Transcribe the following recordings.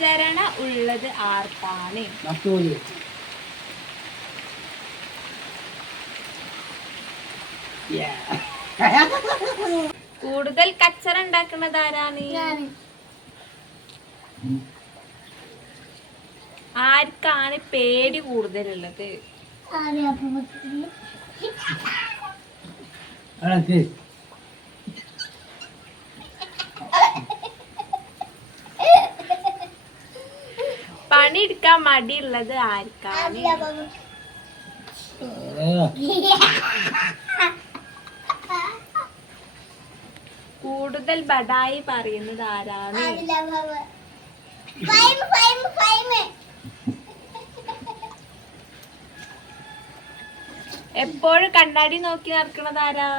അനുസരണ ഉള്ളത് ആർക്കാണ്? കൂടുതൽ കച്ചറ ഉണ്ടാക്കുന്നത് ആരാണ്? ആർക്കാണ് പേടി കൂടുതലുള്ളത്? അടക്ക് പണിയെടുക്കാൻ മടിയുള്ളത് ആർക്കാണ്? കൂടുതൽ ബഡായി പറയുന്നത് ആരാണ്? എപ്പോഴും കണ്ണാടി നോക്കി നടക്കണത് ആരാ?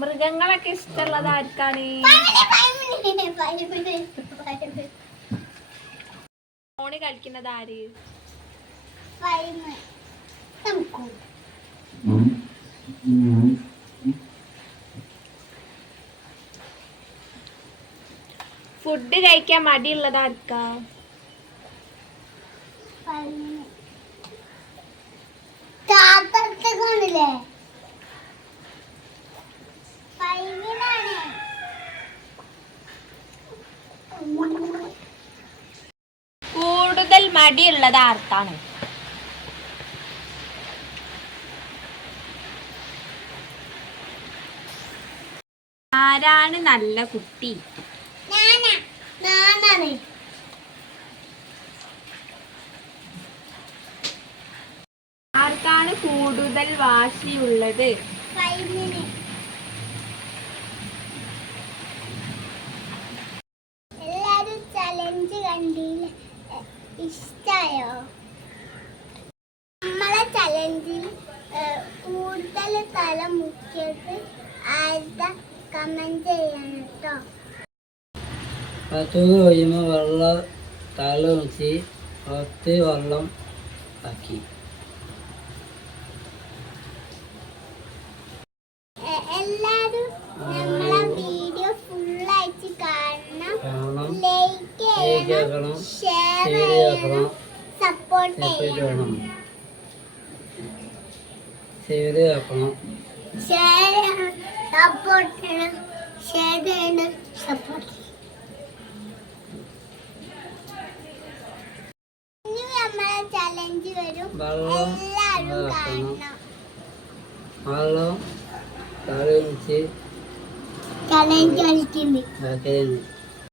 മൃഗങ്ങളൊക്കെ ഇഷ്ടമുള്ളത് ആർക്കാണ്? ഫോണ് കളിക്കുന്നത് ആര്? ഫുഡ് കഴിക്കാൻ മടിയുള്ളത് ആർക്കാ? കാത്തടുത്തേക്കാണില്ലേ ഫൈവിലാണ് കൂടുതൽ മടിയുള്ളത് ആർത്താണ് ആരാണ് നല്ല കുട്ടി? ആർക്കാണ് കൂടുതൽ വാശിയുള്ളത് ഫൈവിന് എല്ലാരും ചലഞ്ച് കണ്ടില്ല എ, ഇഷ്ടായോ നമ്മളെ ചലഞ്ചിൽ കൂടുതൽ തല മുക്കിയത് ആരുടെ കമന്റ് ചെയ്യണം കേട്ടോ പത്തൂന്ന് കഴിയുമ്പോൾ വെള്ളം തല വെച്ച് പത്ത് വെള്ളം ആക്കി. എല്ലാരും നമ്മളെ വീഡിയോ ഫുള്ളായിട്ട് കാണണം. കാണണം. ലൈക്ക് ചെയ്യണം ഷെയർ ചെയ്യണം. സെപ്പറേറ്റ് വേണം. സേവ് ആക്കണം ഇനി നമ്മളെ ചലഞ്ച് വരും. എല്ലാവരും കാണണം. വെള്ളം തല ചലഞ്ച് ആക്കിയതാണ്